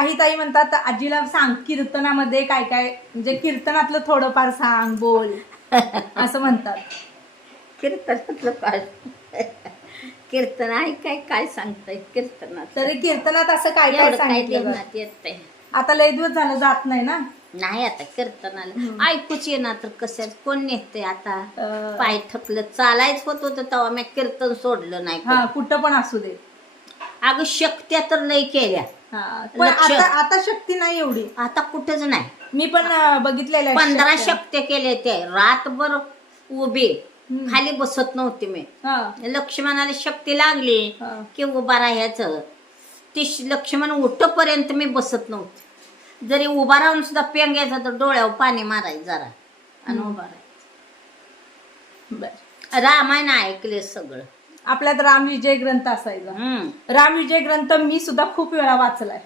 काही ताई म्हणतात आजीला सांग कीर्तनामध्ये काय काय म्हणजे कीर्तनातलं थोडंफार सांग बोल. असं म्हणतात. कीर्तनातलं काय कीर्तन आहे काय काय सांगताय कीर्तनात तरी कीर्तनात असं काय काय एवढं काय सांगितलं बरं? देवनात येतंय. आता लय दिवस झालं जात नाही ना? नाही आता कीर्तनाला. ऐकूच येणार तर कशात कोण नेते आता? अं, पाय थकलं चालायच होत होतं तेव्हा मी कीर्तन सोडलं नाही हा कुठं पण असू दे. अगं शक्त्या तर लय केल्या. पण लक्ष. आता आता शक्ती नाही एवढी. आता कुठंच नाही. मी पण अं, बघितलेलं आहे पंधरा शक्त्या. शक्त्या केल्या त्या रातभर उभे. खाली बसत नव्हते मी. हा. लक्ष्मणाला शक्ती लागली हा. की उभा राहायचं. ती श- लक्ष्मण उठपर्यंत मी बसत नव्हते. जरी उभा राहून सुद्धा पेंगायचं तर डोळ्यावर पाणी मारायचं जरा. आणि उभा बर. राहायचं रामायण ऐकले सगळं. आपल्यात राम विजय ग्रंथ असायचा. हम्म. राम विजय ग्रंथ मी सुद्धा खूप वेळा वाचलाय.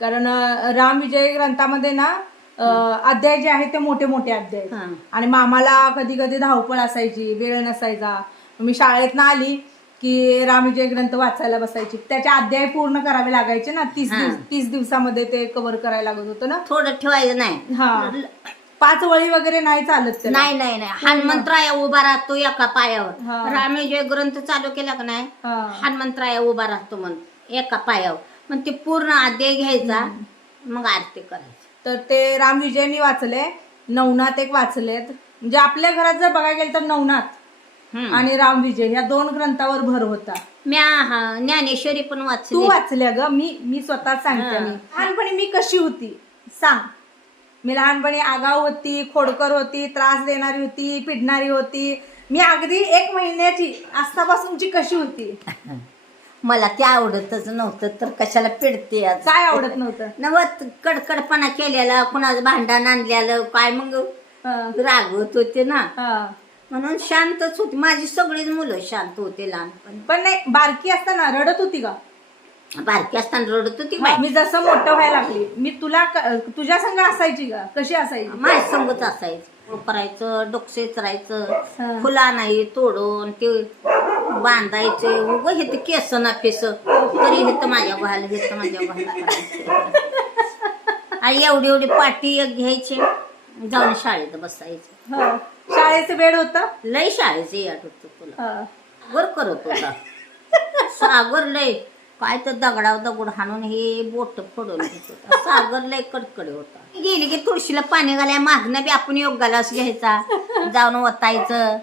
कारण अं, राम विजय ग्रंथामध्ये ना अध्याय जे आहेत ते मोठे मोठे अध्याय. आणि मामाला कधी कधी धावपळ असायची वेळ नसायचा. मी शाळेत आली की राम विजय ग्रंथ वाचायला बसायची. त्याचे अध्याय पूर्ण करावे लागायचे ना तीस. दिवस तीस दिवसामध्ये ते कव्हर करायला लागत होतं ना. थोडं ठेवायचं नाही. हा. पाच वळी वगैरे नाही चालत त्याला. नाही नाही नाही. हनुमंतराया उभा राहतो एका हा. पायावर रामेजय ग्रंथ चालू केला का नाही? हा. हनुमंतराया उभा राहतो म्हण एका पायावर. मग ते पूर्ण अध्याय घ्यायचा मग आरती करायची. तर ते राम विजय मी वाचले नवनाथ एक वाचलेत. म्हणजे आपल्या घरात जर बघायला गेलं तर नवनाथ हम्म. आणि राम विजय या दोन ग्रंथावर भर होता. म्या हा, ज्ञानेश्वरी पण तू वाचली. वाचल्या ग. मी मी स्वतः सांगते हा. मी. लहानपणी मी कशी होती? सांग. मी लहानपणी आगाऊ होती खोडकर होती त्रास देणारी होती पिडणारी होती. मी अगदी एक महिन्याची आतापासूनची कशी होती? मला ते आवडतच नव्हतं तर कशाला पिडते आज? काय आवडत नव्हतं? नवत कडकडपणा केलेला कुणाचं भांडण आणलेलं काय मग हा. रागवत होते ना. हा. म्हणून शांतच होती. माझी सगळीच मुलं शांत होते लहानपणी. पण नाही बारकी असताना रडत होती का? बारकी असताना रडत होती बाय मी जसं मोठं व्हायला लागली मी तुला क- तुझ्या संग असायची का? कशी असायची? माझ्या संगच असायचं. करायचं डोकसे चरायचं. फुला नाही तोडून ते बांधायचे. उग हे ते केस ना फेस. तरी हे तर माझ्या भाला हे तर माझ्या करायचं. आणि एवढी एवढी पाटी एक घ्यायची. जाऊन शाळेत बसायचं. हो. शाळेचं बेड होतं? लय शाळेचे याद होतं तुला. वर करत होता. सागर लय काय तर दगडाव दगड हाणून हे बोट फोडून घेत सागर लय कडकडे होता. गेली की तुळशीला पाणी घालाय मागणं बी आपण योग गलास घ्यायचा. जाऊन वतायचं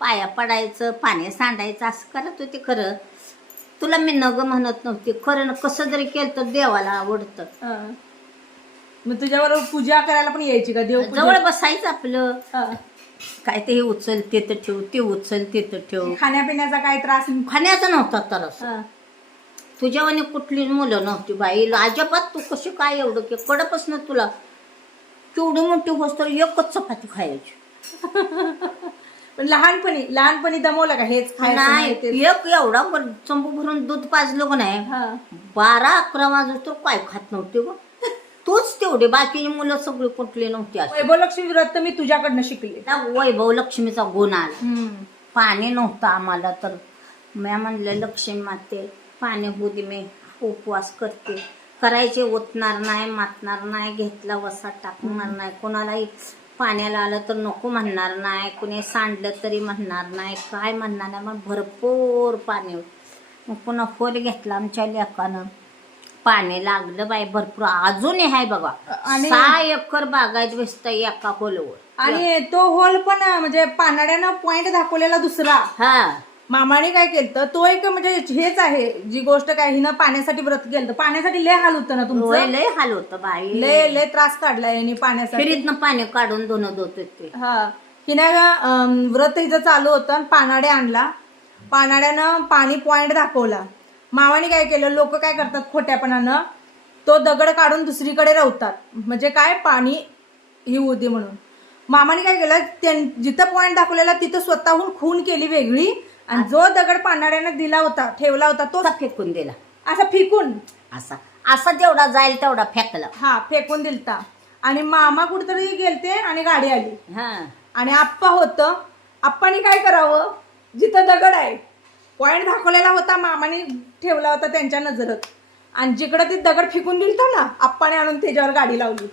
पाया पडायचं पाणी सांडायचं असं करत होते खरं. तुला मी नग म्हणत नव्हती. खरं ना कसं जरी केलं तर देवाला आवडतं. मग तुझ्याबरोबर पूजा करायला पण यायची का? देव जवळ बसायचं आपलं. काय ते हे उचल ते तर ठेव ते उचल ते तर ठेव. खाण्यापिण्याचा काय त्रास? खाण्याचा नव्हता तर. तुझ्यावानी कुठलीच मुलं नव्हती बाई. अजिबात तू कशी काय एवढं की कडपासून तुला. केवढी मोठी गोष्ट एकच चपाती खायची. पण लहानपणी लहानपणी दमवलं का हेच खायचं नाही नाही ते- एक एवढा वर चंबू भरून दूध पाजलं का नाही? हा. बारा अकरा वाजता तर काय खात नव्हते ग. तूच तेवढे बाकी मुलं सगळी कुठली नव्हती अशी. वैभवलक्ष्मी व्रत तर मी तुझ्याकडनं शिकले. त्या वैभव लक्ष्मीचा गुण आला. पाणी नव्हतं आम्हाला तर. मी म्हणलं लक्ष्मी माते पाणी होऊ दे मी उपवास करते. करायचे ओतणार नाही मातणार नाही घेतला वसा टाकणार नाही. कोणालाही पाण्याला आलं तर नको म्हणणार नाही. कुणी सांडलं तरी म्हणणार नाही. काय म्हणणार नाही. मग भरपूर पाणी. मग पुन्हा होल घेतला आमच्या लेकानं. पाणी लागलं बाई भरपूर. अजूनही आहे बघा. आणि- सहा एकर बागायत बसतं एका होलवर आणि तो होल पण म्हणजे पानाड्यानं पॉइंट दाखवलेला दुसरा. हा. मामाने काय केलं तो एक म्हणजे हेच आहे जी गोष्ट काय हिनं पाण्यासाठी व्रत केलं पाण्यासाठी लय हाल होतं ना होय, तुमचं लय हाल होतं बाई. लय लय त्रास काढलाय यांनी पाण्यासाठी. फिरीतनं पाणी काढून धुणं होत ते हा. हिनं व्रत हिचं चालू होतं आणि पानाडे आणला. पानाड्यानं पाणी पॉइंट दाखवला. मामाने काय केलं लोक काय करतात खोट्यापणानं तो दगड काढून दुसरीकडे रवतात. म्हणजे काय? पाणी ही दे म्हणून. मामाने काय केलं त्यां- जिथं पॉइंट दाखवलेला तिथं स्वतःहून खून केली वेगळी. आणि जो दगड पानाड्यानं दिला होता ठेवला होता तो असा फेकून दिला. असा फिकून? असा. असा जेवढा जाईल तेवढा फेकला. हा फेकून दिलता. आणि मामा कुठतरी गेलते आणि गाडी आली. हा. आणि आप्पा होतं. आप्पानी काय करावं? जिथं दगड आहे पॉइंट दाखवलेला होता मामाने ठेवला होता त्यांच्या नजरत. आणि जिकडं ती दगड फेकून दिलता ना आप्पाने आणून त्याच्यावर गाडी लावली.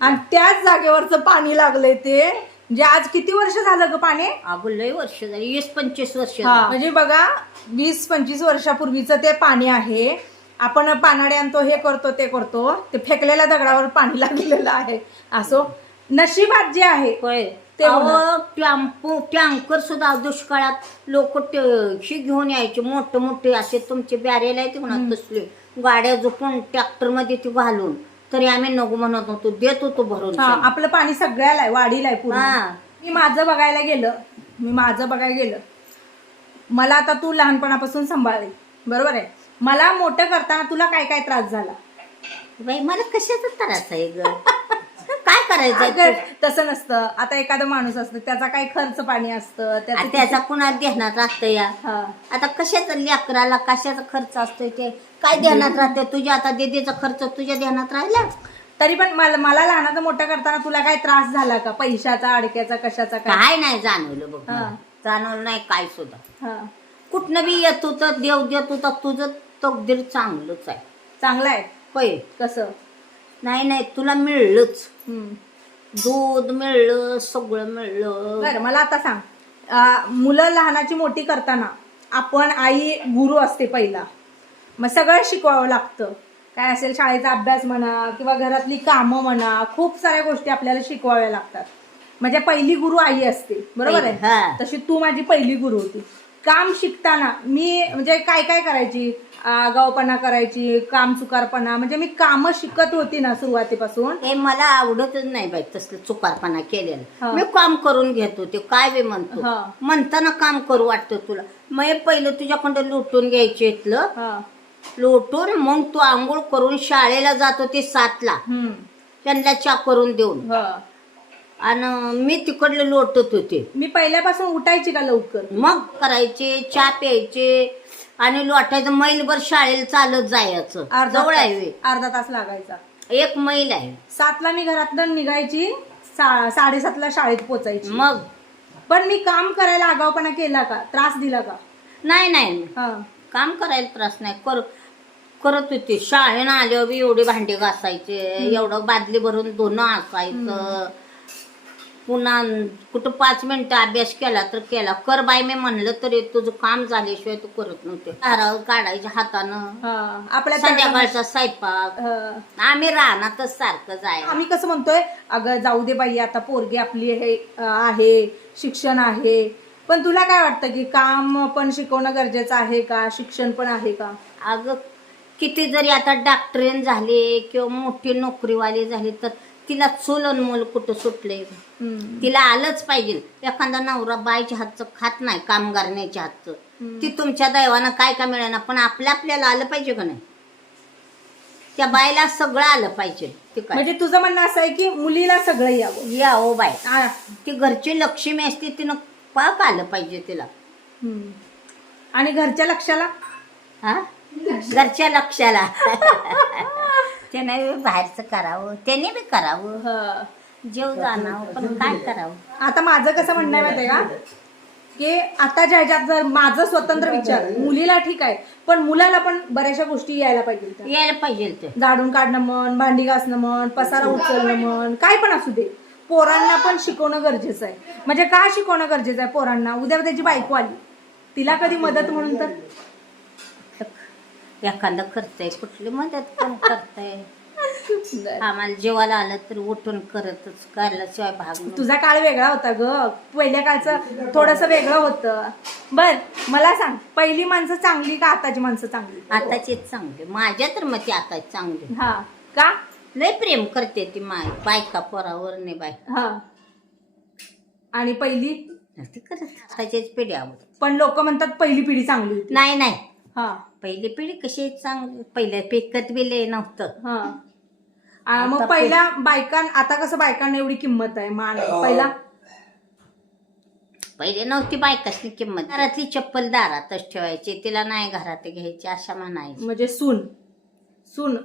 आणि त्याच जागेवरचं पाणी लागलंय ते. म्हणजे आज किती वर्ष झालं ग पाणी? अगो लय वर्ष झाली. वीस पंचवीस वर्ष हा. म्हणजे बघा वीस पंचवीस वर्षापूर्वीचं ते पाणी आहे. आपण पानाडे आणतो हे करतो ते करतो. ते फेकलेल्या दगडावर पाणी लागलेलं आहे. असो नशिबात जे आहे होय. ते अहो, टॅम्पो टँकर सुद्धा दुष्काळात लोक शी घेऊन यायचे. मोठे मोठे असे तुमचे बॅरेल आहेत ना तसले. गाड्या झोपून ट्रॅक्टरमध्ये ती घालून. तरी आम्ही नको म्हणत होतो देत होतो भरून हा आपलं पाणी सगळ्याला आहे वाढीला आहे पूर्ण. हा. मी माझं बघायला गेलं मी माझं बघायला गेलं. मला आता तू लहानपणापासून सांभाळले बरोबर आहे? मला मोठं करताना तुला काय काय त्रास झाला? बाई मला कशाचा त्रास आहे ग? काय करायचं अगं, तसं नसतं. आता एखादा माणूस असतं त्याचा काही खर्च पाणी असतं त्याचं त्याचा कुणा ध्यानात राहतं या? हा. आता कशाचा लेकराला कशाचा खर्च असतोय ते? काय ध्यानात राहते तुझ्या आता दिदीचा खर्च तुझ्या ध्यानात राहिला? तरी पण मला मला लहानाचं मोठं करताना तुला काय त्रास झाला का? पैशाचा अडक्याचा कशाचा काय? काय नाही जाणवलं बघ हा. जाणवलं नाही काय सुद्धा. हा. कुठनं बी येत होतं देव देत होता तुझं तकदीर चांगलंच आहे. चांगला आहे. होय. कसं? नाही नाही तुला मिळलंच. हम्म. दूध मिळलं सगळं मिळलं. बरं मला आता सांग. मुलं लहानाची मोठी करताना आपण आई गुरु असते पहिला. मग सगळं शिकवावं लागतं. काय असेल शाळेचा अभ्यास म्हणा किंवा घरातली कामं म्हणा खूप साऱ्या गोष्टी आपल्याला शिकवाव्या लागतात. म्हणजे पहिली गुरु आई असते. बरोबर हा. आहे तशी तू माझी पहिली गुरु होती. काम शिकताना मी म्हणजे काय काय करायची? आगाऊपणा करायची काम चुकारपणा म्हणजे मी कामं शिकत होती ना सुरुवातीपासून. हे मला आवडतच नाही बाई तसलं चुकारपणा. केलेलं मी काम करून घेत होते काय बी म्हणतो. म्हणताना काम करू वाटतं तुला. मग हे पहिलं तुझ्याकडं लुटून घ्यायचे इथलं. लोटून मग तू आंघोळ करून शाळेला जात होती सातला. त्यांना चा करून देऊन. आणि मी तिकडले लोटत होते. मी पहिल्यापासून उठायची का लवकर? मग करायचे चहा प्यायचे आणि लोटायचं मैलभर शाळेला चालत जायचं. अर्धा जवळ आहे तास- वे. अर्धा तास लागायचा. एक मैल आहे. सातला मी घरातनं निघायची सा- साडेसातला शाळेत पोचायची. मग? पण मी काम करायला आगावपणा केला का? त्रास दिला का? नाही नाही. हा. काम करायला त्रास नाही. कर करत होती. शाळेनं आल्यावर बी एवढे भांडे घासायचे एवढं बादली भरून धुणं असायचं. पुन्हा कुठं पाच मिनिटं अभ्यास केला तर केला. कर बाय मी म्हणलं तरी तुझं काम झाल्याशिवाय तू करत नव्हते. काढायच्या हातानं. आपल्या संध्याकाळचा स्वयंपाक. आम्ही रानातच सारखं जाय आम्ही कसं म्हणतोय अगं जाऊ दे बाई आता पोरगी आपली हे आहे शिक्षण आहे. पण तुला काय वाटतं की काम पण शिकवणं गरजेचं आहे का? शिक्षण पण आहे का? अगं किती जरी आता डॉक्टरीन झाले किंवा मोठी नोकरीवाले झाले तर तिला चूल आणि मूल कुठं सुटले. तिला आलंच पाहिजे. एखादा नवरा बायच्या हातचं खात नाही कामगारण्याच्या हातचं. ती तुमच्या दैवानं काय का मिळेना पण आपल्या आपल्याला आलं पाहिजे का नाही? त्या बायला सगळं आलं पाहिजे. काय? म्हणजे तुझं म्हणणं असं आहे की मुलीला सगळं यावं? या ओ बाय ती घरची लक्ष्मी असते तिनं पाक आलं पाहिजे तिला. आणि घरच्या लक्षाला? हा? घरच्या लक्षाला. त्याने बाहेरचं करावं त्याने बी करावं. हा. जेव जाणावं पण काय करावं? आता माझं कसं म्हणणं आहे का? की आताच्या ह्याच्यात जर माझं स्वतंत्र विचार मुलीला ठीक आहे पण मुलाला पण बऱ्याचशा गोष्टी यायला पाहिजे त्या. यायला पाहिजे ते झाडून काढणं म्हण भांडी घासणं म्हण पसारा उचलणं म्हण काय पण असू दे. पोरांना पण शिकवणं गरजेचं आहे. म्हणजे का शिकवणं गरजेचं आहे पोरांना? उद्या त्याची बायको आली. तिला कधी मदत म्हणून तर? एखादं करतंय कुठली मदत पण करतंय. आम्हाला जेवायला आलं तर उठून करतच करायलाशिवाय भाग. तुझा काळ वेगळा होता ग. पहिल्या काळचं थोडस वेगळं होतं. बर मला सांग पहिली माणसं चांगली का आताची माणसं चांगली? आताची चांगली. माझ्या तर मते आता चांगली. हा. का? लय प्रेम करते ती माय. बायका पोरावर नाही बाय. हा. आणि पहिली? ती करत आताचीच पिढी आवडत. पण लोक म्हणतात पहिली पिढी चांगली होती. नाही नाही. हा. पहिली पिढी कशी चांगली पहिल्या पिकत बी लय नव्हतं. हा. आ, मग आता पहिल्या बायकां आता कसं बायकांना एवढी किंमत आहे? मान आहे. पहिला? पहिले नव्हती बायकाची किंमत. घरातली चप्पल दारातच ठेवायची. तिला नाही घरात घ्यायची अशा म्हणायची. म्हणजे सून. सून.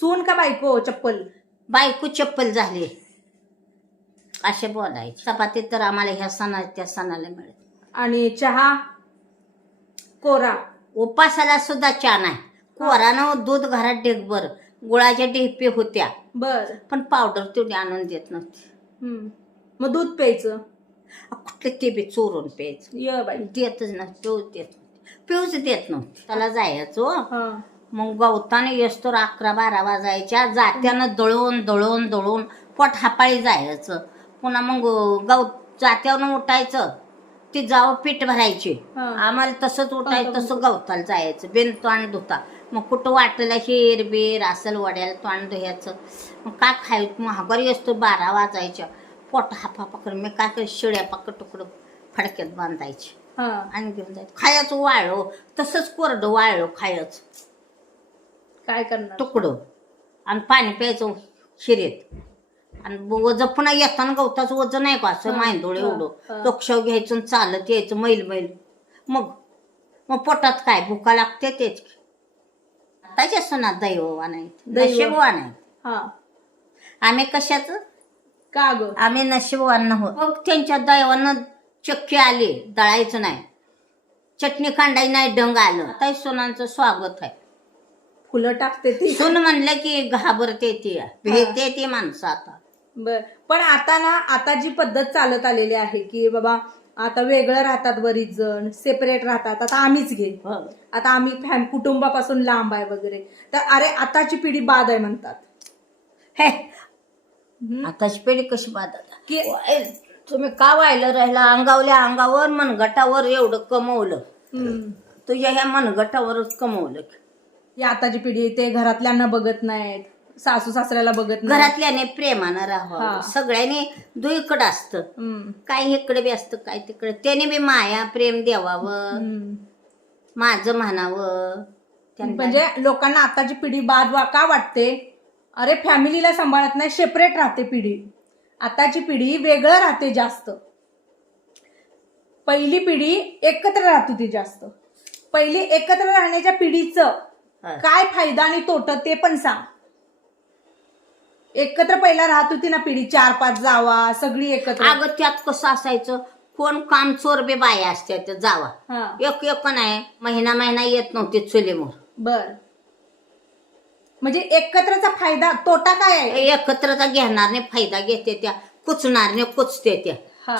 सून का बायको चप्पल? बायको चप्पल झाली. असे बोलायचे. चपाती तर आम्हाला ह्या सणा त्या सणाला मिळत. आणि चहा? कोरा? उपासाला सुद्धा चहा नाही कोरानं दूध घरात ढेकभर गुळाच्या ढेपे होत्या. बर. पण पावडर तेवढी आणून देत नव्हती. मग दूध प्यायचं? कुठले ते बी चोरून प्यायचं. य बाई. देतच ना पिऊच देत पिऊच देत नव्हती. त्याला जायचो हा. मग गवताने येस्तोर अकरा बारा वाजायच्या जात्यानं दळून दळून दळून पोट हापाळी जायचं. पुन्हा मग गव जात्यावरून उठायचं. ती जाव पीठ भरायची. हा. आम्हाला तसंच उठायचं तसं गवताला जायचं. बेन तोंड धुता. मग कुठं वाटलं हिर बीर असेल वड्याला तोंड धुयाचं. मग काय खायचं महागारी असतो बारा वाजायच्या. पोट हापा पकड मी काय कर शिळ्या पाकड तुकडं फडक्यात बांधायचे. हा. आणि घेऊन जायचं. खायचं वाळलो तसंच कोरडं वाळलो खायचं. काय करणार? तुकडं. आणि पाणी प्यायचं शिरेत आणि वज पुन्हा येताना गवताचं वजन नाही का? असं मांदोळ एवढं. लोकशाव घ्यायचं आणि चालत यायचं मैल मैल. मग मग पोटात काय? भुका लागते तेच आताच असं ना दैववान आहेत दैव. नशीबवान आहेत हा. आम्ही कशाच? का ग? आम्ही नशीबवान हो मग त्यांच्या दैवानं चक्की आली दळायचं नाही. चटणी कांडाई नाही डंग आलं. आता सोनांचं स्वागत आहे. फुलं टाकते ती. सुन म्हणलं की घाबरते ती. भेटते ती माणसं आता. बर. पण आता ना आता जी पद्धत चालत आलेली आहे की बाबा आता वेगळं राहतात बरीच जण सेपरेट राहतात. आता आम्हीच घे. आता आम्ही फॅम कुटुंबापासून लांब आहे वगैरे. तर अरे आताची पिढी बाद आहे म्हणतात. हे. आताची पिढी कशी बाधत की तुम्ही का व्हायला राहिला? अंगावल्या अंगावर मनगटावर एवढं कमवलं. तुझ्या ह्या मनगटावरच कमवलं. आताची पिढी ते घरातल्यांना बघत नाहीत. सासू सासऱ्याला बघत नाही. घरातल्याने प्रेमानं राहावं. सगळ्यांनी दुईकडं असतं. हम्म. काय इकडे बी असतं काय तिकडे. त्याने बी माया प्रेम द्यावावं हम्म. माझं म्हणावं. त्यांना- म्हणजे लोकांना आताची पिढी बाद वा का वाटते? अरे फॅमिलीला सांभाळत नाही सेपरेट राहते पिढी. आताची पिढी वेगळं राहते जास्त. पहिली पिढी एकत्र राहत होती जास्त. पहिली एकत्र राहण्याच्या पिढीचं हा. काय फायदा आणि तोट ते पण सांग. एकत्र पहिला राहत होती ना पिढी चार पाच जावा सगळी एकत्र. अगं त्यात कसं असायचं? कोण काम चोर बे बाया असत्या त्या जावा. हा. एक एक नाही महिना महिना येत नव्हते चुलीमोर बर. म्हणजे एकत्रचा फायदा तोटा काय आहे? एकत्रचा घेणारने फायदा घेते त्या कुचणारने कुचते त्या. हा.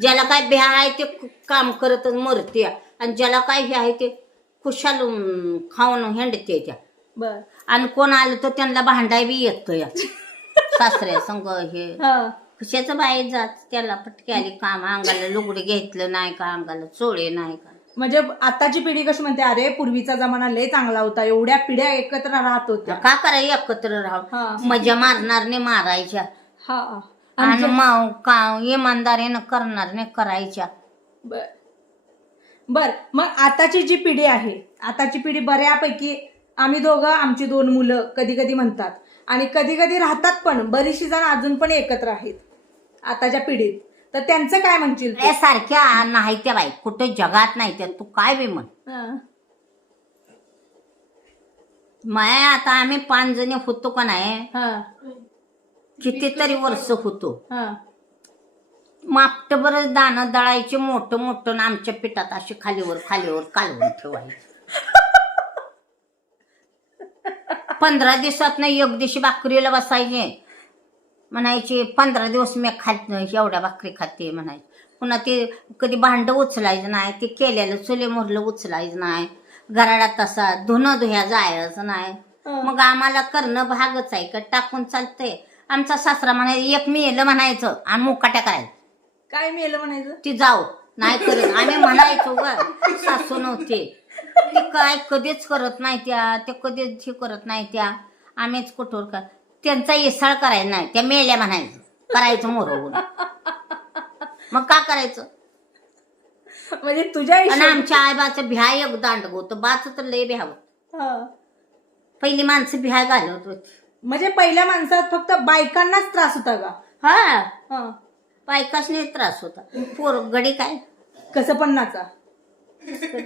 ज्याला काय भ्या आहे ते कु- काम करतच मरते आणि ज्याला काय हे आहे ते खुशाल अं, खाऊन हेंडते त्या. बर. आणि कोण आलं तर त्यांना भांडाय बी येत या सासऱ्या संग हे. हा. कशाचं बाहेर जात त्याला पटके आली काम अंगाला लुगडे घेतलं नाही का अंगाला चोळे नाही का. म्हणजे आताची पिढी कशी म्हणते अरे पूर्वीचा जमाना लय चांगला होता एवढ्या पिढ्या एकत्र राहत होत्या. का करायला एकत्र हा. राहून मजा मारणारने मारायच्या. हा. आणि आमच्या- माव का इमानदारीनं करणारने करायच्या. बर. बर. मग आताची जी पिढी आहे आताची पिढी बऱ्यापैकी आम्ही दोघं आमची दोन मुलं कधी कधी म्हणतात. आणि कधी कधी राहतात पण बरीचशी जण अजून पण एकत्र आहेत. आताच्या पिढीत. तर त्यांचं काय म्हणशील तू? सारख्या नाही त्या बाई. कुठं जगात नाही त्या. तू काय बी म्हण. हा. माया आता आम्ही पाच जणी होतो का नाही? हा. कितीतरी वर्ष होतो. हा. मापट बरं दाणं दळायचे मोठं मोठं आणि आमच्या पिठात असे खालीवर खालीवर कालवून ठेवायचे. पंधरा दिवसात नाही एक दिवशी भाकरीला बसायचे. म्हणायचे पंधरा दिवस मी खात नाही एवढ्या भाकरी खाते म्हणायचे. पुन्हा ते कधी भांड उचलायचं नाही ते केलेलं चुले मोरलं उचलायचं नाही. घराडात तसा धुणं धुया जायचं नाही. मग आम्हाला करणं भागच आहे का टाकून चालतंय. आमचा सासरा म्हणायचं एक मी येलं म्हणायचं आणि मुकाट्या करायचं. काय मेलं म्हणायचं? ती जाऊ नाही करत आम्ही म्हणायचो ग सासू नव्हते. ती काय कधीच करत नाही त्या ते कधीच हे करत नाही त्या. आम्हीच कठोर कर त्यांचा इसाळ करायचा नाही त्या मेल्या म्हणायचं करायचं मोरवून मग का करायचं? म्हणजे तुझ्या आणि हिशोब- आमच्या आईबाचं भ्या एक दांड होतं बाच तर लय भ्यावं हा. पहिली माणसं भ्या घालत होती. म्हणजे पहिल्या माणसात फक्त बायकांनाच त्रास होता का? हा. हा. बायकासने त्रास होता. पोर गडी काय? कसं पण नाचा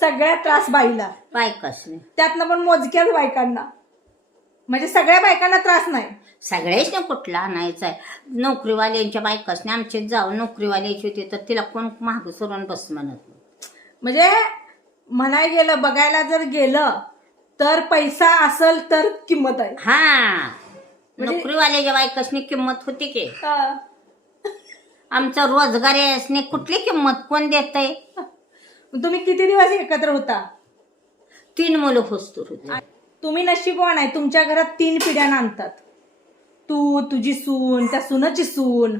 सगळ्यात त्रास बाईला. बायकासने त्यातनं पण मोजक्याच बायकांना. म्हणजे सगळ्या बायकांना त्रास नाही. सगळेच ना कुठला आणायचा आहे नोकरीवाल्यांच्या बायकासने आमचे जाऊ नोकरीवाल्याची होती तर तिला कोण महाग सरून बस म्हणत नाही. म्हणजे म्हणाय गेलं बघायला जर गेलं तर पैसा असल तर किंमत आहे. हा. म्हणजे- नोकरीवाल्याच्या बायकासनी किंमत होती की. आमचं रोजगारी असणे कुठली किंमत कोण देत आहे तुम्ही किती दिवस एकत्र होता? तीन मुलं होस्तूर होते. तुम्ही नशीबवान आहे तुमच्या घरात तीन पिढ्या नांदतात. तू तुझी सून त्या सुनाची सून.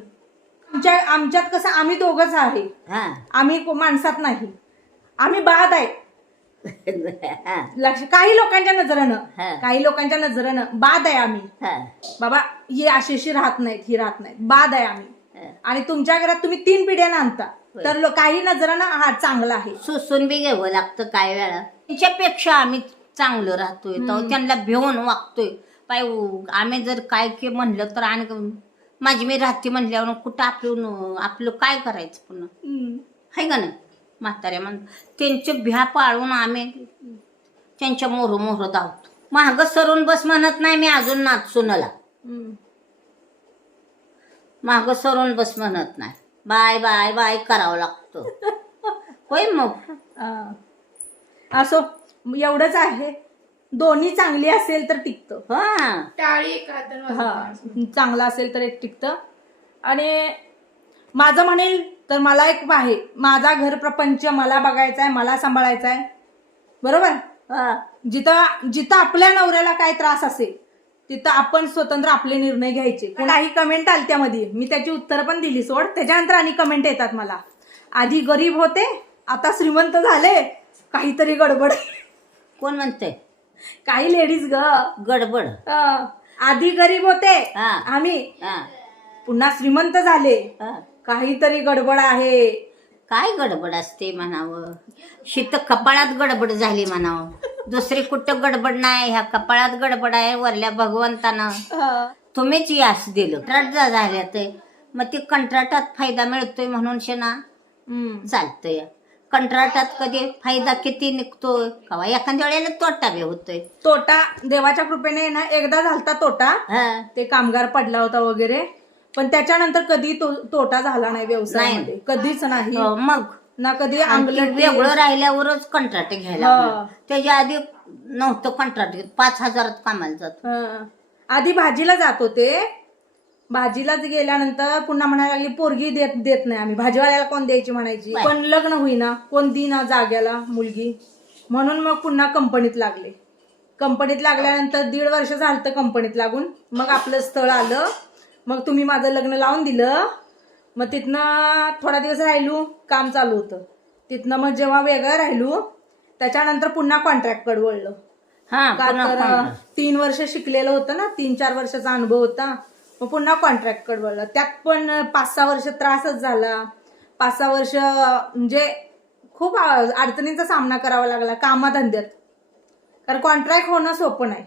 आमच्या आमच्यात कसं आम्ही दोघच आहे. हा. आम्ही को- माणसात नाही. आम्ही बाद आहे. हा, लक्ष काही लोकांच्या नजरेनं. काही लोकांच्या नजरेनं बाद आहे आम्ही. हा, बाबा ही अशी अशी राहत नाहीत ही राहत नाहीत. बाद आहे आम्ही. आणि तुमच्या घरात तुम्ही तीन पिढ्या आणता. होय. तर लो- काही नजरानं हा चांगला आहे. सुसून बी घ्यावं लागतं काय वेळा. त्यांच्यापेक्षा आम्ही चांगलं राहतोय. तर त्यांना भिवून वागतोय. पाय उ- आम्ही जर काय के म्हणलं तर आणि माझी मी राहते म्हणल्यावर कुठं आपलं आपलं काय करायचं पुन्हा. आहे का नाही? म्हाताऱ्या म्हण त्यांचे भ्या पाळून आम्ही त्यांच्या मोर मोर धावतो. महाग सरून बस म्हणत नाही मी अजून नाच सुनाला हम्म. माग सरून बस म्हणत नाही. बाय बाय बाय करावं लागतं. होय मग. असो एवढंच आहे. दोन्ही चांगली असेल तर टिकतं. हा. टाळी एक हातानं वाजवणार. हा. चांगला असेल तर एक टिकतं. आणि माझं म्हणेल तर मला एक आहे. माझा घर प्रपंच मला बघायचा आहे मला सांभाळायचा आहे. बरोबर? हा. जिथं जिथं आपल्या नवऱ्याला काय त्रास असेल तिथं आपण स्वतंत्र आपले निर्णय घ्यायचे. काही कमेंट आली त्यामध्ये मी त्याची उत्तरं पण दिली सोड. त्याच्यानंतर आणि कमेंट येतात मला. आधी गरीब होते आता श्रीमंत झाले. काहीतरी गडबड. कोण म्हणतंय? काही लेडीज ग. गडबड. अं, आधी गरीब होते हा. आम्ही. हा. पुन्हा श्रीमंत झाले. हा. काहीतरी गडबड आहे. काय गडबड असते म्हणावं? शीत कपाळात गडबड झाली म्हणावं. दुसरी कुठं गडबड नाही ह्या कपाळात गडबड आहे वरल्या भगवंतानं. तुम्हीच यास दिलं. कंत्राट झाल्या ते. मग ती कंत्राटात फायदा मिळतोय म्हणून शेना. चालतंय. कंत्राटात कधी फायदा किती निघतोय? कवा एखाद्या वेळेला तोटा बी होतोय. तोटा देवाच्या कृपेने ना एकदा झालता तोटा. हा. ते कामगार पडला होता वगैरे. पण त्याच्यानंतर कधी तो तोटा झाला नाही व्यवसायामध्ये. नाही. कधीच नाही. हो, मग? ना कधी अंगलट वेगळं राहिल्यावरच कंत्राट घ्यायला. लागलं. त्याच्या आधी नव्हतं कंत्राट पाच हजारात कामाला जात. हं. आधी भाजीला जात होते. भाजीलाच गेल्यानंतर पुन्हा म्हणायला लागली पोरगी देत देत नाही आम्ही. भाजीवाल्याला कोण द्यायची म्हणायची? बाय. पण लग्न होईना. कोण दिना जाग्याला मुलगी. म्हणून मग पुन्हा कंपनीत लागले. कंपनीत लागल्यानंतर दीड वर्ष झालं कंपनीत लागून. मग आपलं स्थळ आलं. मग तुम्ही माझं लग्न लावून दिलं. मग तिथनं थोडा दिवस राहिलो काम चालू होतं. तिथनं मग जेव्हा वेगळं राहिलो त्याच्यानंतर पुन्हा कॉन्ट्रॅक्टकडे वळलं. हा का तर. तीन वर्ष शिकलेलं होतं ना तीन चार वर्षाचा अनुभव होता. मग पुन्हा कॉन्ट्रॅक्ट वळलं. त्यात पण पाच सहा वर्ष त्रासच झाला. पाच सहा वर्ष म्हणजे खूप अडचणींचा सामना करावा लागला कामाधंद्यात. कारण कॉन्ट्रॅक्ट होणं सोपं नाही.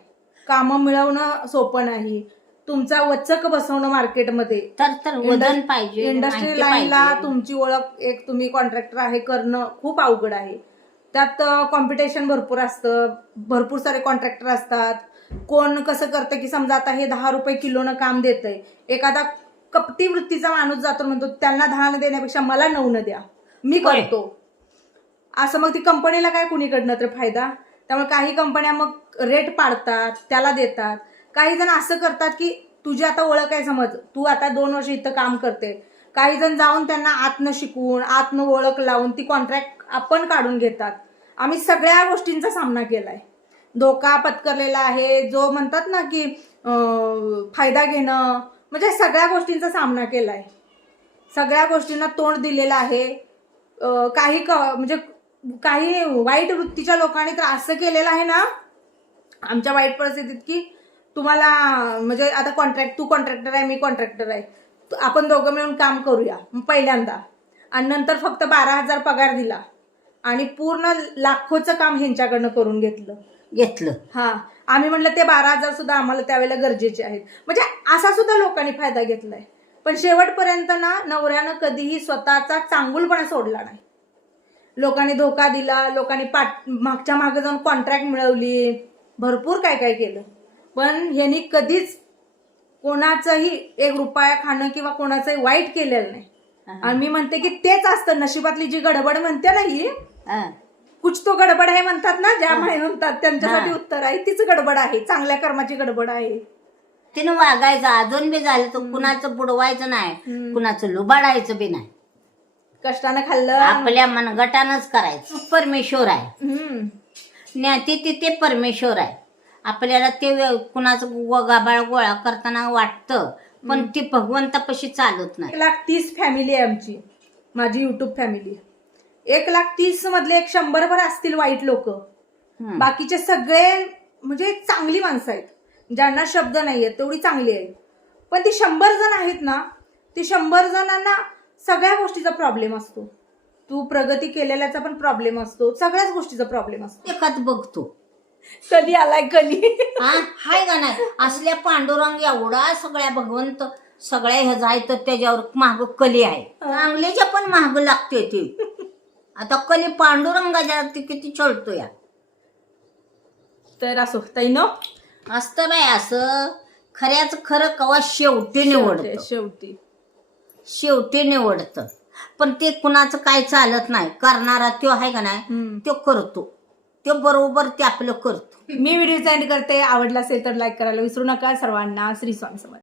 कामं मिळवणं सोपं नाही. तुमचा वचक बसवणं मार्केटमध्ये. तर तर वजन पाहिजे इंडस्ट्री माहिती लाईनला पाहिजे. तुमची ओळख एक तुम्ही कॉन्ट्रॅक्टर आहे करणं खूप अवघड आहे. त्यात कॉम्पिटिशन भरपूर असतं. भरपूर सारे कॉन्ट्रॅक्टर असतात. कोण कसं करतं की समजा आता हे दहा रुपये किलोनं काम देतंय. एखादा कपटी वृत्तीचा माणूस जातो म्हणतो त्यांना दहा न देण्यापेक्षा मला नऊ न द्या. मी होय. करतो. असं मग ती कंपनीला काय कुणीकडनं तर फायदा? त्यामुळे काही कंपन्या मग रेट पाडतात त्याला देतात. काही जण असं करतात की तुझी आता ओळख आहे समज तू आता दोन वर्ष इथं काम करते. काही जण जाऊन त्यांना आतनं शिकवून आतनं ओळख लावून ती कॉन्ट्रॅक्ट आपण काढून घेतात. आम्ही सगळ्या गोष्टींचा सामना केलाय. धोका पत्करलेला आहे जो म्हणतात ना की फायदा घेणं म्हणजे सगळ्या गोष्टींचा सामना केलाय. सगळ्या गोष्टींना तोंड दिलेलं आहे. काही क म्हणजे काही वाईट वृत्तीच्या लोकांनी तर असं केलेलं आहे ना आमच्या वाईट परिस्थितीत की तुम्हाला म्हणजे आता कॉन्ट्रॅक्ट तू कॉन्ट्रॅक्टर आहे मी कॉन्ट्रॅक्टर आहे. आपण दोघं मिळून काम करूया पहिल्यांदा. आणि नंतर फक्त बारा हजार पगार दिला. आणि पूर्ण लाखोचं काम ह्यांच्याकडनं करून घेतलं. घेतलं. हा. आम्ही म्हणलं ते बारा हजार सुद्धा आम्हाला त्यावेळेला गरजेचे आहेत. म्हणजे असा सुद्धा लोकांनी फायदा घेतलाय. पण शेवटपर्यंत ना नवऱ्यानं कधीही स्वतःचा चांगुलपणा सोडला नाही. लोकांनी धोका दिला लोकांनी पाठ मागच्या मागे जाऊन कॉन्ट्रॅक्ट मिळवली. भरपूर काय काय केलं. पण ह्यांनी कधीच कोणाचंही एक रुपया खाणं किंवा कोणाचंही वाईट केलेलं नाही. आणि मी म्हणते की तेच असतं. नशिबातली जी गडबड म्हणते ना ही. कुछ तो गडबड आहे म्हणतात ना ज्या म्हणतात त्यांच्यासाठी. उत्तर आहे. तीच गडबड आहे. चांगल्या कर्माची गडबड आहे. तिनं वागायचं अजून बी झालं तर कुणाचं बुडवायचं नाही. कुणाचं लुबाडायचं बी नाही. कष्टानं खाल्लं. आपल्या मनगटानच करायचं. परमेश्वर आहे. ज्ञाती तिथे परमेश्वर आहे. आपल्याला ते कुणाचं ग- गाबाळ गोळा करताना वाटतं. पण ती भगवंतापाशी चालत नाही. एक लाख तीस फॅमिली आहे आमची. माझी युट्यूब फॅमिली एक लाख तीस मधले एक शंभर भर असतील वाईट लोक. बाकीचे सगळे म्हणजे चांगली माणसं आहेत. ज्यांना शब्द नाही आहेत तेवढी चांगली आहेत पण ती शंभर जण आहेत ना ती शंभर जणांना सगळ्या गोष्टीचा प्रॉब्लेम असतो. तू प्रगती केलेल्याचा पण प्रॉब्लेम असतो. सगळ्याच गोष्टीचा प्रॉब्लेम असतो. एखाद बघतो. कधी आलाय कधी? हा हाय का नाही? असल्या पांडुरंग एवढा सगळ्या भगवंत सगळ्या ह्याचा आहे तर त्याच्यावर माग कली आहे. चांगल्याच्या पण महाग लागते ती. आता कली पांडुरंगाच्या ती किती चढतो या तर असो ताईनो. असतं बाय असं. खऱ्याच खरं कवा शेवटी निवडतं. शेवटी. शेवटी निवडतं. पण ते कुणाचं काय चालत नाही करणारा तो आहे का नाही. तो करतो. ते बरोबर ते आपलं करतो. मी व्हिडिओ सेंड करते. आवडला असेल तर लाईक करायला विसरू नका. सर्वांना श्री स्वामी समर्थ.